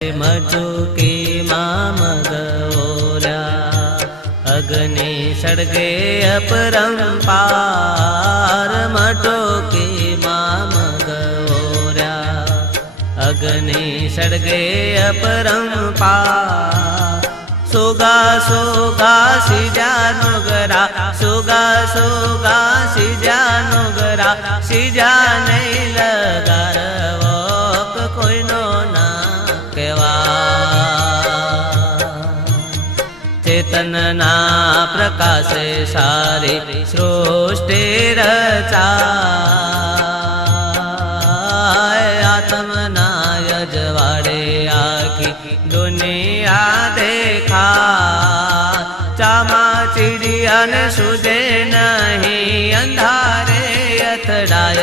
मचुकी मामगोरा अग्नि सड़गे अपरंपार मटुकी मामगोरा अग्नि सड़गे अपरंपार सुगा सुगा सिजा नुगरा सुगा सुगा सिजा नुगरा सिजा नहीं लगार कोई नो ना चेतन ना प्रकाशे सारी सृष्टि रचाय आत्मना यजवाड़े आखी दुनिया देखा चामा चिड़िया ने सुझे नहीं अंधारे अथड़ाय